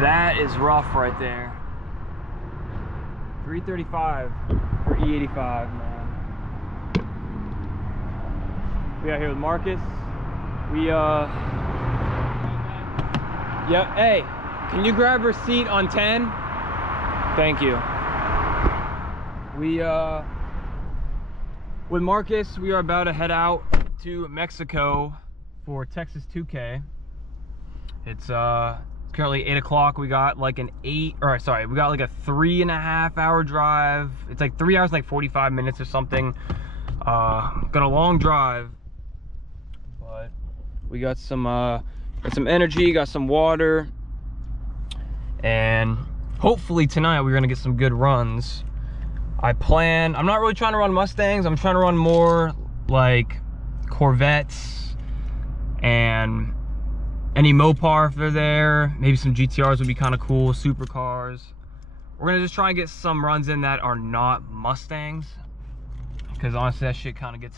That is rough right there. 335 for E85, man. We out here with Marcus. Yep, hey, can you grab receipt on 10? Thank you. With Marcus, we are about to head out to Mexico for Texas 2K. It's currently 8 o'clock. We got like we got like a 3.5 hour drive. It's like 3 hours, like 45 minutes or something. Got a long drive, but we got some energy, got some water, and hopefully tonight we're gonna get some good runs. I'm not really trying to run Mustangs. I'm trying to run more like Corvettes and any Mopar if they're there. Maybe some GTRs would be kind of cool, supercars. We're gonna just try and get some runs in that are not Mustangs, because honestly that shit kind of gets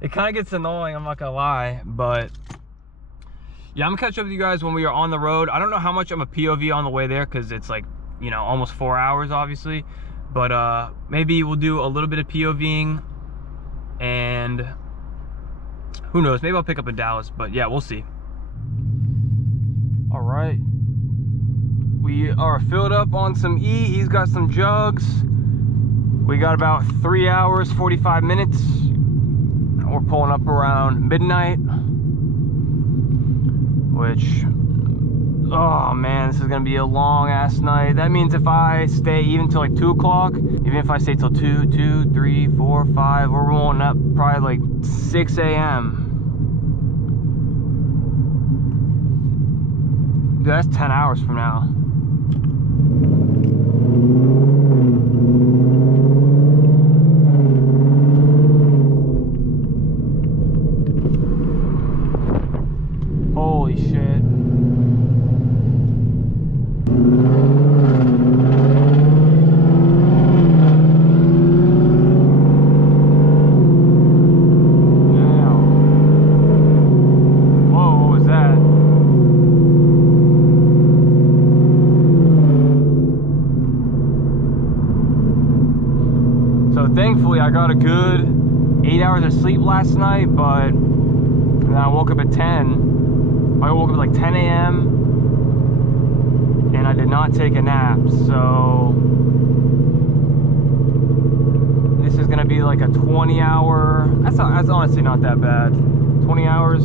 it kind of gets annoying, I'm not gonna lie. But yeah, I'm gonna catch up with you guys when we are on the road. I don't know how much I'm a POV on the way there, because it's like, you know, almost 4 hours obviously. But maybe we'll do a little bit of POVing, and who knows, maybe I'll pick up in Dallas. But yeah, we'll see. All right, we are filled up on some E. He's got some jugs. We got about 3 hours 45 minutes. We're pulling up around midnight, which, oh man, this is gonna be a long ass night. That means if I stay even till like 2 o'clock, even if I stay till 2, 3, 4, 5, we're rolling up probably like 6 a.m. Dude, that's 10 hours from now. Holy shit. Thankfully, I got a good 8 hours of sleep last night, but then I woke up at 10. I woke up at like 10 a.m. and I did not take a nap. So this is gonna be like a 20-hour. That's honestly not that bad. 20 hours.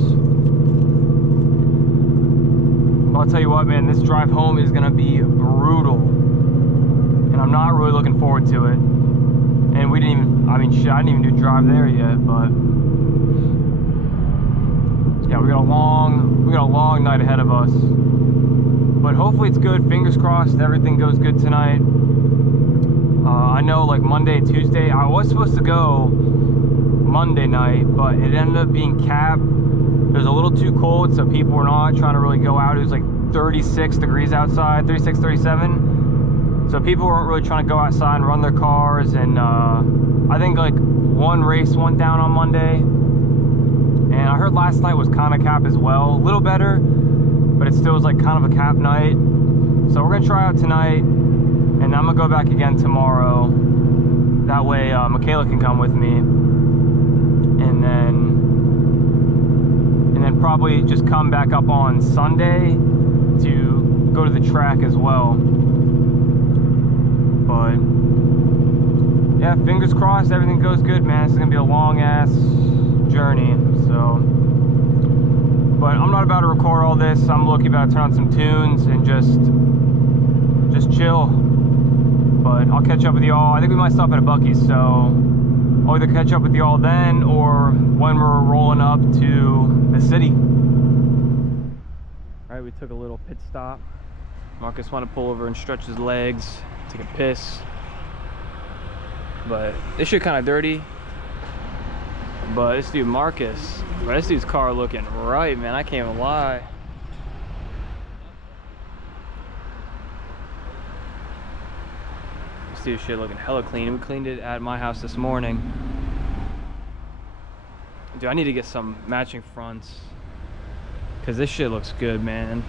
But I'll tell you what, man, this drive home is gonna be brutal, and I'm not really looking forward to it. And we didn't even, I mean, shit, I didn't even do drive there yet, but yeah, we got a long night ahead of us. But hopefully it's good. Fingers crossed everything goes good tonight. I know like Monday, Tuesday, I was supposed to go Monday night, but it ended up being capped. It was a little too cold, so people were not trying to really go out. It was like 36 degrees outside, 36, 37. So people weren't really trying to go outside and run their cars, and I think like one race went down on Monday, and I heard last night was kind of cap as well, a little better, but it still was like kind of a cap night. So we're gonna try out tonight, and I'm gonna go back again tomorrow. That way Michaela can come with me, and then probably just come back up on Sunday to go to the track as well. But yeah, fingers crossed everything goes good, man. It's gonna be a long ass journey. So, but I'm not about to record all this. I'm looking about to turn on some tunes and just chill. But I'll catch up with y'all. I think we might stop at a Buc-ee's, so I'll either catch up with y'all then or when we're rolling up to the city. All right, we took a little pit stop. Marcus wanted to pull over and stretch his legs, take a piss, but this shit kind of dirty. But this dude Marcus, bro, this dude's car looking right, man. I can't even lie. This dude's shit looking hella clean. We cleaned it at my house this morning. Dude, I need to get some matching fronts, because this shit looks good, man.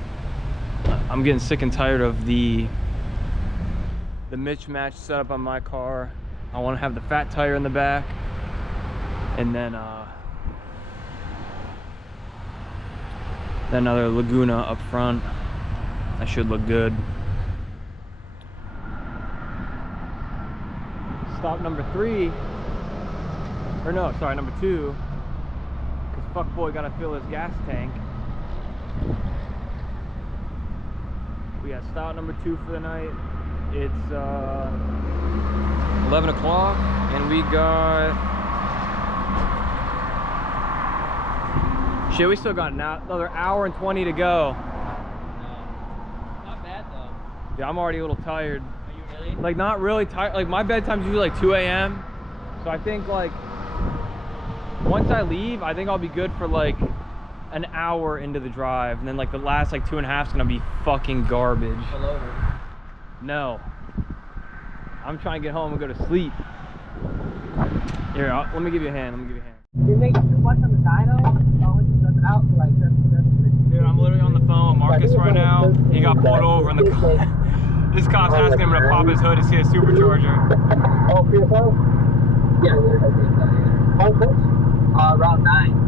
I'm getting sick and tired of the mismatch setup on my car. I want to have the fat tire in the back, and then another Laguna up front. That should look good. Stop number 3, or no, sorry, number 2, because fuckboy gotta fill his gas tank. We got stop number 2 for the night. It's 11 o'clock, and we got, shit, we still got another hour and 20 to go. Not bad though. Yeah, I'm already a little tired. Are you really? Like, not really tired. Like, my bedtime's usually like 2 a.m. So I think, like, once I leave, I think I'll be good for like an hour into the drive, and then like the last like 2.5 is gonna be fucking garbage. Pull over. No, I'm trying to get home and go to sleep. Here, let me give you a hand. Let me give you a hand. You make too much on the dyno? Oh, it just does it out for like 7. Dude, I'm literally on the phone with Marcus right now. He got pulled over in the car. This cop's asking him to pop his hood to see a supercharger. Oh, for yourself? Yeah. How close? Around 9.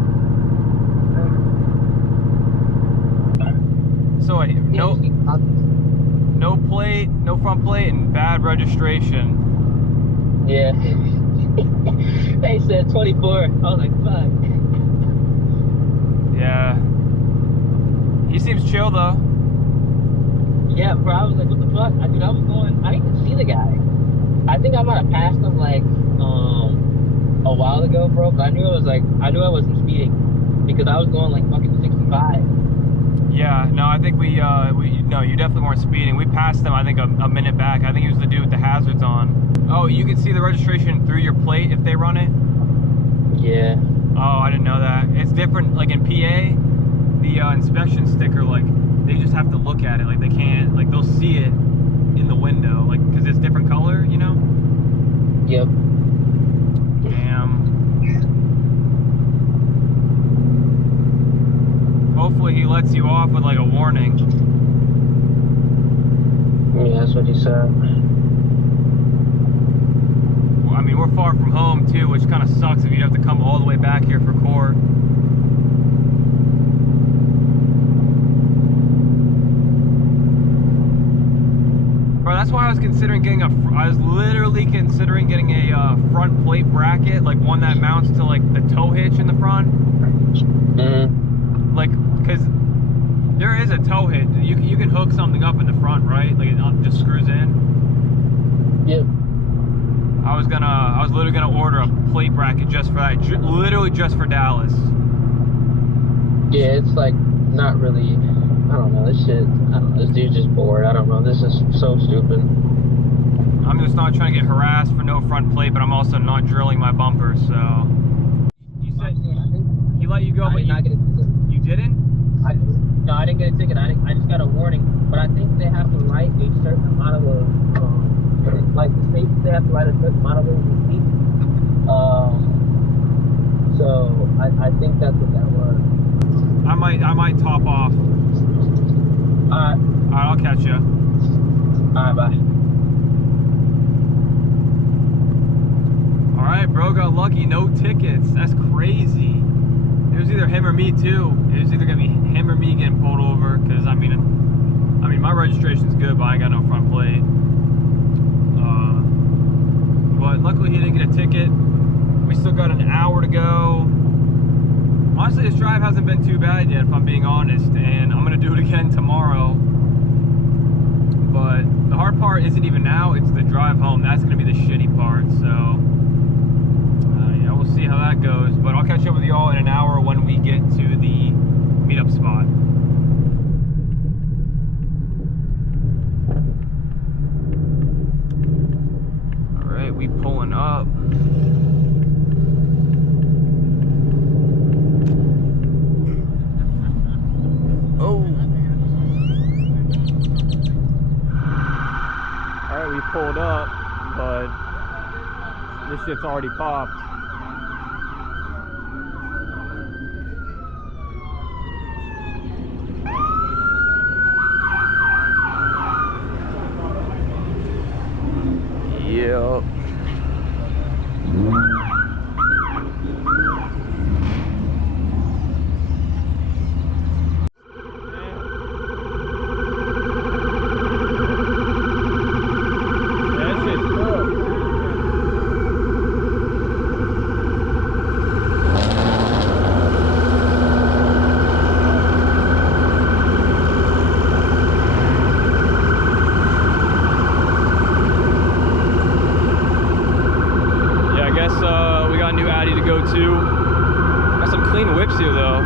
So no plate, no front plate, and bad registration. Yeah. They said 24. I was like, fuck. Yeah. He seems chill though. Yeah, bro, I was like, what the fuck? I was going, I didn't even see the guy. I think I might have passed him like a while ago, bro, but I knew I wasn't speeding because I was going like fucking 65. Yeah, no, I think no, you definitely weren't speeding. We passed him, I think, a minute back. I think he was the dude with the hazards on. Oh, you can see the registration through your plate if they run it? Yeah. Oh, I didn't know that. It's different, like in PA, the inspection sticker, like, they just have to look at it. Like, they can't, like, they'll see it in the window, like, because it's different color, you know? Yep. Damn. Hopefully he lets you off with like a warning. Yeah, that's what he said. Well, I mean, we're far from home too, which kind of sucks if you'd have to come all the way back here for court. Bro, that's why I was considering getting I was literally considering getting a front plate bracket, like one that mounts to like the tow hitch in the front. Mm-hmm. Like, because there is a tow hitch. You can hook something up in the front, right? Like it just screws in. Yep. I was literally gonna order a plate bracket just for that, literally just for Dallas. Yeah, it's like not really. I don't know. This shit. I don't know. This dude's just bored. I don't know. This is so stupid. I'm just not trying to get harassed for no front plate, but I'm also not drilling my bumper. So you said he let you go, but you didn't? No, I didn't get a ticket. I just got a warning. But I think they have to write a certain amount of like the state, they have to write a certain amount of receipt. So I think that's what that was. I might top off. Alright. Alright, I'll catch you. Alright, bye. Alright, bro, got lucky. No tickets. That's crazy. It was either him or me too. It was either gonna be him or me getting pulled over, because I mean my registration's good, but I ain't got no front plate. But luckily he didn't get a ticket. We still got an hour to go. Honestly, this drive hasn't been too bad yet, if I'm being honest, and I'm gonna do it again tomorrow. But the hard part isn't even now, it's the drive home. That's gonna be the shitty part, so yeah, we'll see how that goes. But I'll catch up with y'all in an hour when we get to the meetup spot. All right, we pulling up. We pulled up, but this shit's already popped. Yep. Got some clean whips here though.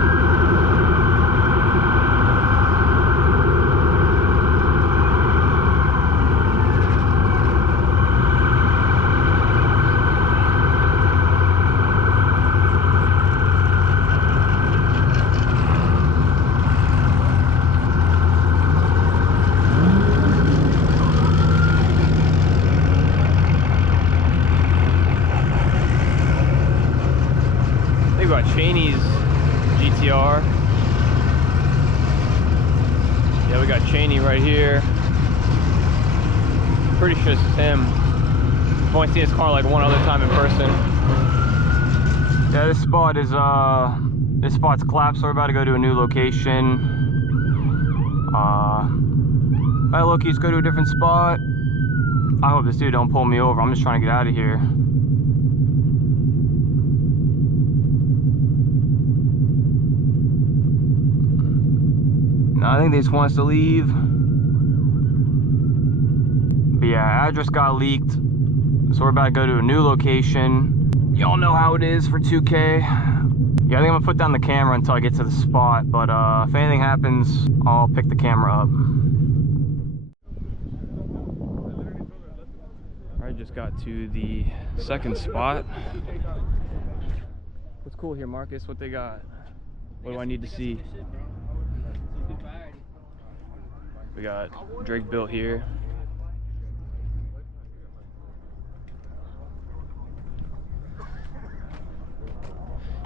Cheney's GTR. Yeah, we got Cheney right here. Pretty sure this is him. I've only seen his car like one other time in person. Yeah, this spot's collapsed, so we're about to go to a new location. Look, he's go to a different spot. I hope this dude don't pull me over. I'm just trying to get out of here. I think they just want us to leave. But yeah, address got leaked, so we're about to go to a new location. Y'all know how it is for 2K. Yeah, I think I'm gonna put down the camera until I get to the spot, but if anything happens, I'll pick the camera up. Alright, just got to the second spot. What's cool here, Marcus? What they got? What do I need to see? We got Drake built here.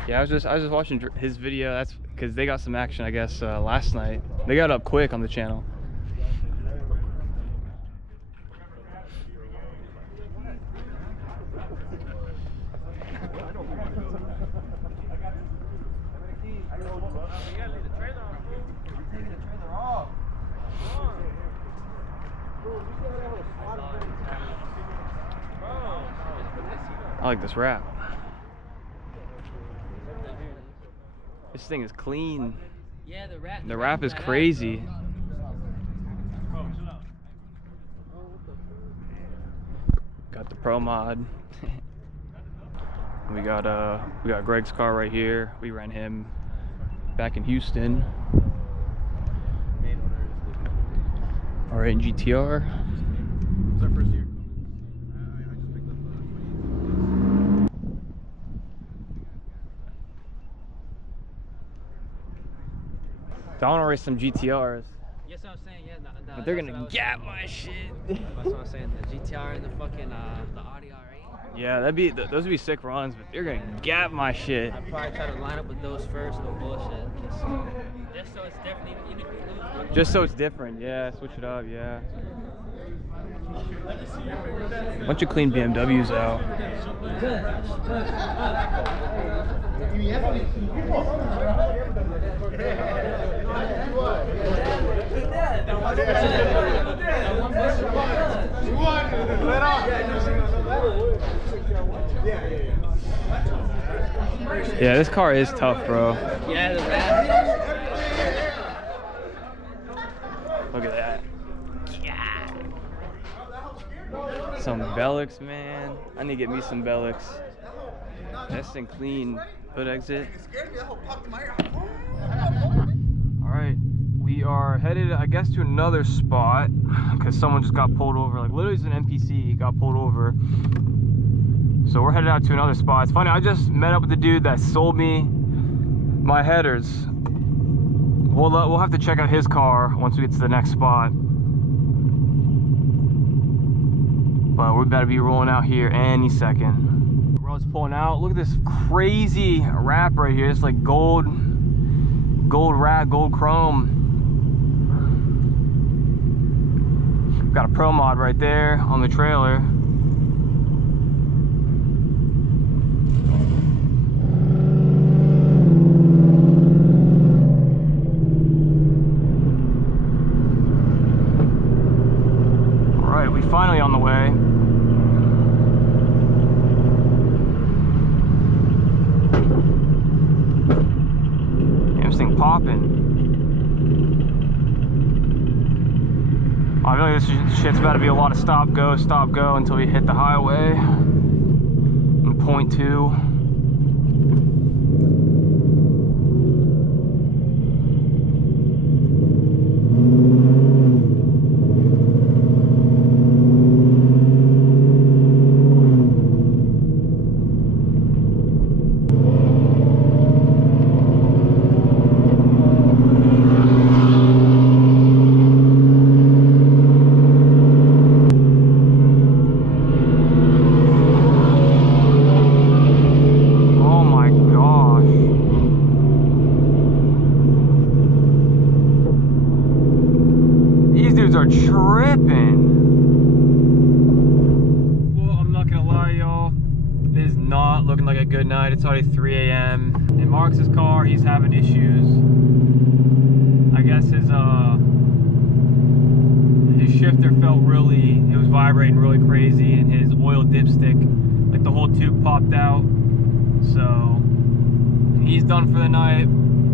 Yeah, I was just watching his video. That's because they got some action, I guess, last night. They got up quick on the channel. I like this wrap. This thing is clean. Yeah, the wrap is crazy. Got the Pro Mod. we got Greg's car right here. We ran him back in Houston. Alright, GTR. It's our first year. I want to race some GTRs. Yes, what I'm saying. Yeah, no, But they're gonna gap my shit. That's what I'm saying. The GTR and the fucking the Audi R8. Yeah, those would be sick runs, but they're gonna gap my shit. I'd probably try to line up with those first. No bullshit. Just so it's definitely even if you lose. Just so it's different. Yeah, switch it up. Yeah. Bunch of clean BMWs out. Yeah, this car is tough, bro. Yeah, the wrap. Look at that. Yeah. Some Belix, man. I need to get me some Belix. That's thing clean. Hood exit. Alright, we are headed, I guess, to another spot because someone just got pulled over. Like, literally, it's an NPC, got pulled over. So we're headed out to another spot. It's funny, I just met up with the dude that sold me my headers. We'll have to check out his car once we get to the next spot. But we're about to be rolling out here any second. Road's pulling out. Look at this crazy wrap right here. It's like gold wrap, gold chrome. Got a Pro Mod right there on the trailer. popping. I feel like this shit's about to be a lot of stop go until we hit the highway. And point 2. Are tripping. Well, I'm not gonna lie, y'all. It is not looking like a good night. It's already 3 a.m. In Marcus's car, he's having issues. I guess his shifter it was vibrating really crazy, and his oil dipstick, like the whole tube popped out. So he's done for the night.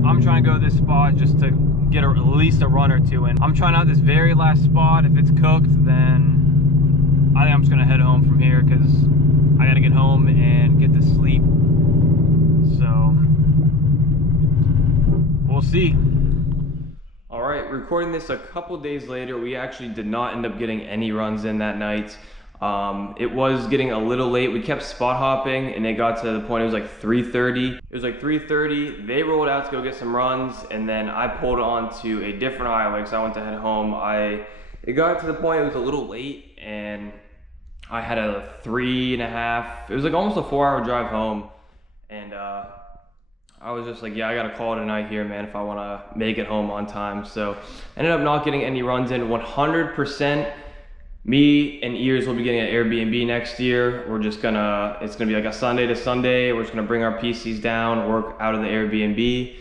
I'm trying to go to this spot just to get at least a run or two in. I'm trying out this very last spot. If it's cooked, then I think I'm just gonna head home from here because I gotta get home and get to sleep. So we'll see. All right, recording this a couple days later, we actually did not end up getting any runs in that night. It was getting a little late. We kept spot hopping and it got to the point, it was like 3:30. It was like 3:30, they rolled out to go get some runs, and then I pulled on to a different highway because I went to head home. It got to the point, it was a little late, and I had a 3.5, it was like almost a 4-hour drive home, and I was just like, yeah, I gotta call it a night here, man, if I wanna make it home on time. So I ended up not getting any runs in. 100% me and Ears will be getting an Airbnb next year. It's gonna be like a Sunday to Sunday. We're just gonna bring our PCs down, work out of the Airbnb.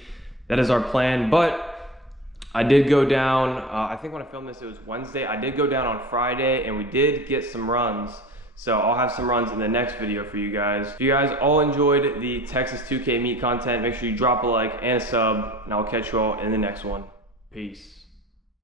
That is our plan. But I did go down, I think when I filmed this, it was Wednesday. I did go down on Friday and we did get some runs. So I'll have some runs in the next video for you guys. If you guys all enjoyed the Texas 2K meet content, make sure you drop a like and a sub, and I'll catch you all in the next one. Peace.